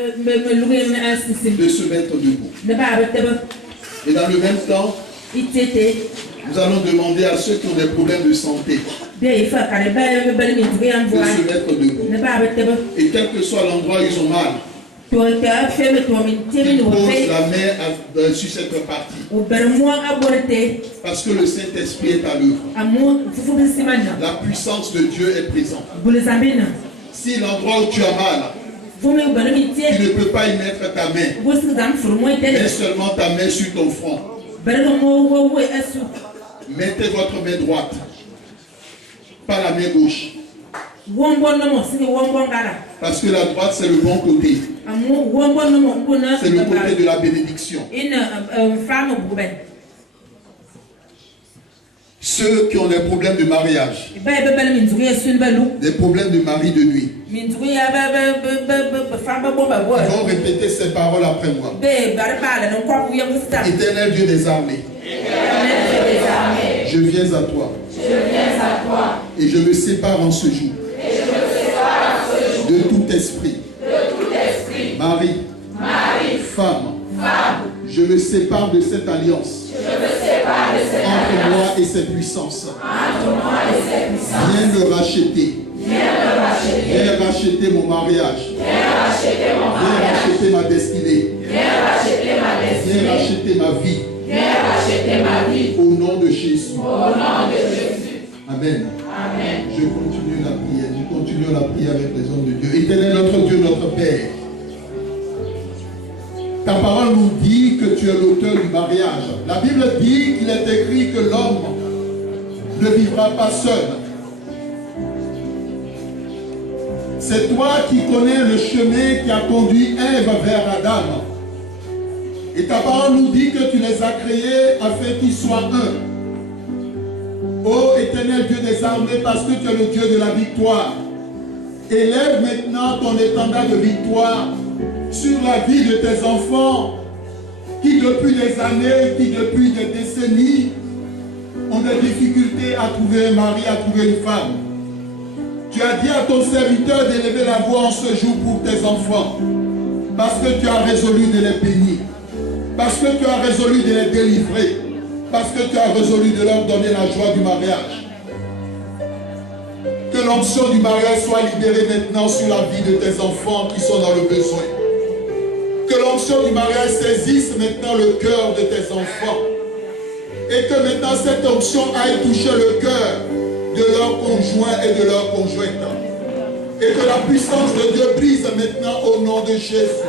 de se mettre debout. Et dans le même temps, nous allons demander à ceux qui ont des problèmes de santé de se mettre debout. Et quel que soit l'endroit où ils ont mal, ils posent la main sur cette partie. Parce que le Saint-Esprit est à l'œuvre. La puissance de Dieu est présente. Si l'endroit où tu as mal, tu ne peux pas y mettre ta main, mais seulement ta main sur ton front. Mettez votre main droite, pas la main gauche. Parce que la droite c'est le bon côté. C'est le côté de la bénédiction. Ceux qui ont des problèmes de mariage, des problèmes de mari de nuit, ils vont répéter ces paroles après moi. Éternel Dieu des armées, je viens à toi. Et je me sépare en ce jour de tout esprit, mari, femme. Je me sépare de cette alliance entre moi et ses puissances. Viens me racheter. Viens racheter mon mariage. Viens racheter ma destinée. Viens racheter ma vie. Au nom de Jésus. Amen. Je continue la prière. Je continue la prière avec les hommes de Dieu. Éternel notre Dieu, notre Père. Ta parole nous dit que tu es l'auteur du mariage. La Bible dit qu'il est écrit que l'homme ne vivra pas seul. C'est toi qui connais le chemin qui a conduit Ève vers Adam. Et ta parole nous dit que tu les as créés afin qu'ils soient un. Ô éternel Dieu des armées, parce que tu es le Dieu de la victoire, élève maintenant ton étendard de victoire sur la vie de tes enfants qui depuis des années, qui depuis des décennies ont des difficultés à trouver un mari, à trouver une femme. Tu as dit à ton serviteur d'élever la voix en ce jour pour tes enfants parce que tu as résolu de les bénir, parce que tu as résolu de les délivrer, parce que tu as résolu de leur donner la joie du mariage. Que l'onction du mariage soit libérée maintenant sur la vie de tes enfants qui sont dans le besoin. Que l'onction du mariage saisisse maintenant le cœur de tes enfants. Et que maintenant cette onction aille toucher le cœur de leurs conjoints et de leurs conjointes. Et que la puissance de Dieu brise maintenant au nom de Jésus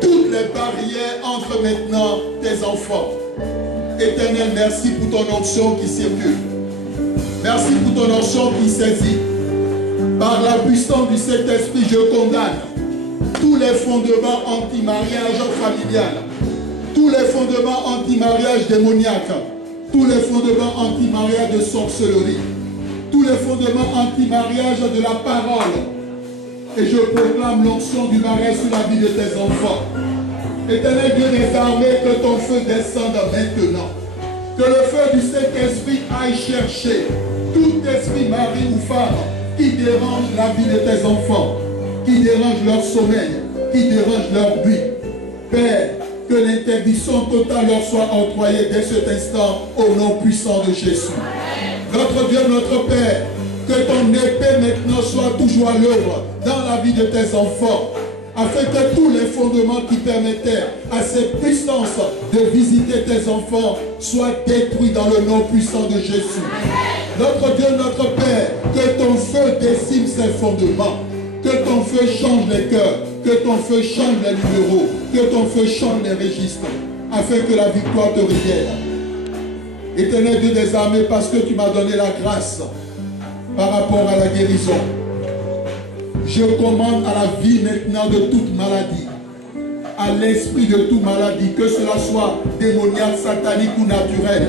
toutes les barrières entre maintenant tes enfants. Éternel, merci pour ton onction qui circule. Merci pour ton onction qui saisit. Par la puissance du Saint-Esprit, je condamne tous les fondements anti-mariage familial, tous les fondements anti-mariage démoniaque, tous les fondements anti-mariage de sorcellerie, tous les fondements anti-mariage de la parole. Et je proclame l'onction du mariage sur la vie de tes enfants. Éternel Dieu des armées, que ton feu descende maintenant. Que le feu du Saint-Esprit aille chercher tout esprit, mari ou femme, qui dérange la vie de tes enfants, qui dérange leur sommeil, qui dérange leur nuit. Père, que l'interdiction totale leur soit octroyée dès cet instant au nom puissant de Jésus. Notre Dieu, notre Père, que ton épée maintenant soit toujours à l'œuvre dans la vie de tes enfants, afin que tous les fondements qui permettaient à cette puissance de visiter tes enfants soient détruits dans le nom puissant de Jésus. Notre Dieu, notre Père, que ton feu décime ces fondements, que ton feu change les cœurs, que ton feu change les numéros, que ton feu change les registres, afin que la victoire te revienne. Éternel Dieu des armées, parce que tu m'as donné la grâce par rapport à la guérison, je commande à la vie maintenant de toute maladie, à l'esprit de toute maladie, que cela soit démoniaque, satanique ou naturel,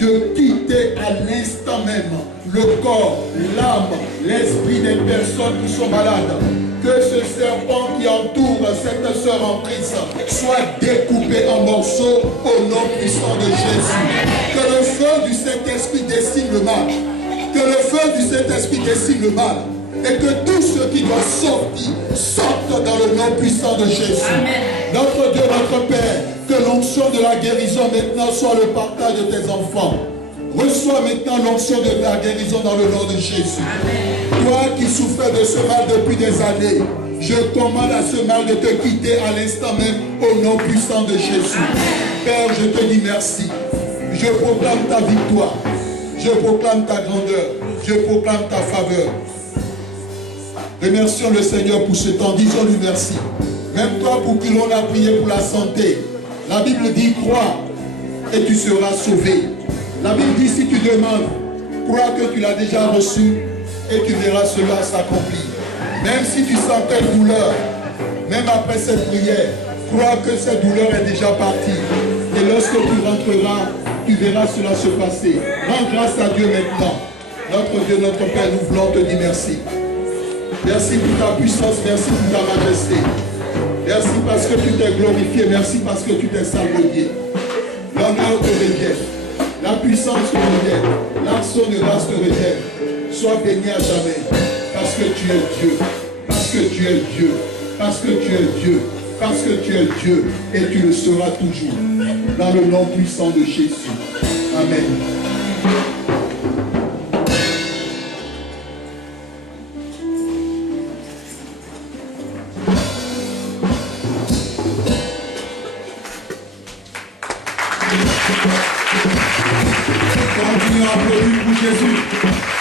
de quitter à l'instant même le corps, l'âme, l'esprit des personnes qui sont malades. Que ce serpent qui entoure cette sœur en prise soit découpé en morceaux au nom puissant de Jésus. Que le feu du Saint-Esprit décime le mal. Que le feu du Saint-Esprit décime le mal. Et que tous ceux qui doivent sortir, sortent dans le nom puissant de Jésus. Amen. Notre Dieu, notre Père, que l'onction de la guérison maintenant soit le partage de tes enfants. Reçois maintenant l'onction de la guérison dans le nom de Jésus. Amen. Toi qui souffrais de ce mal depuis des années, je commande à ce mal de te quitter à l'instant même au nom puissant de Jésus. Amen. Père, je te dis merci. Je proclame ta victoire. Je proclame ta grandeur. Je proclame ta faveur. Remercions le Seigneur pour ce temps. Disons-lui merci. Même toi pour qui l'on a prié pour la santé. La Bible dit crois et tu seras sauvé. La Bible dit si tu demandes, crois que tu l'as déjà reçu et tu verras cela s'accomplir. Même si tu sens telle douleur, même après cette prière, crois que cette douleur est déjà partie. Et lorsque tu rentreras, tu verras cela se passer. Rends grâce à Dieu maintenant. Notre Dieu, notre Père, nous voulons te dire merci. Merci pour ta puissance, merci pour ta majesté. Merci parce que tu t'es glorifié, merci parce que tu t'es salvé. L'honneur te revient, la puissance te revient, l'action de grâce te revient. Sois béni à jamais, parce que tu es Dieu, parce que tu es Dieu, parce que tu es Dieu, parce que tu es Dieu, et tu le seras toujours. Dans le nom puissant de Jésus. Amen. Continuons à applaudir pour Jésus.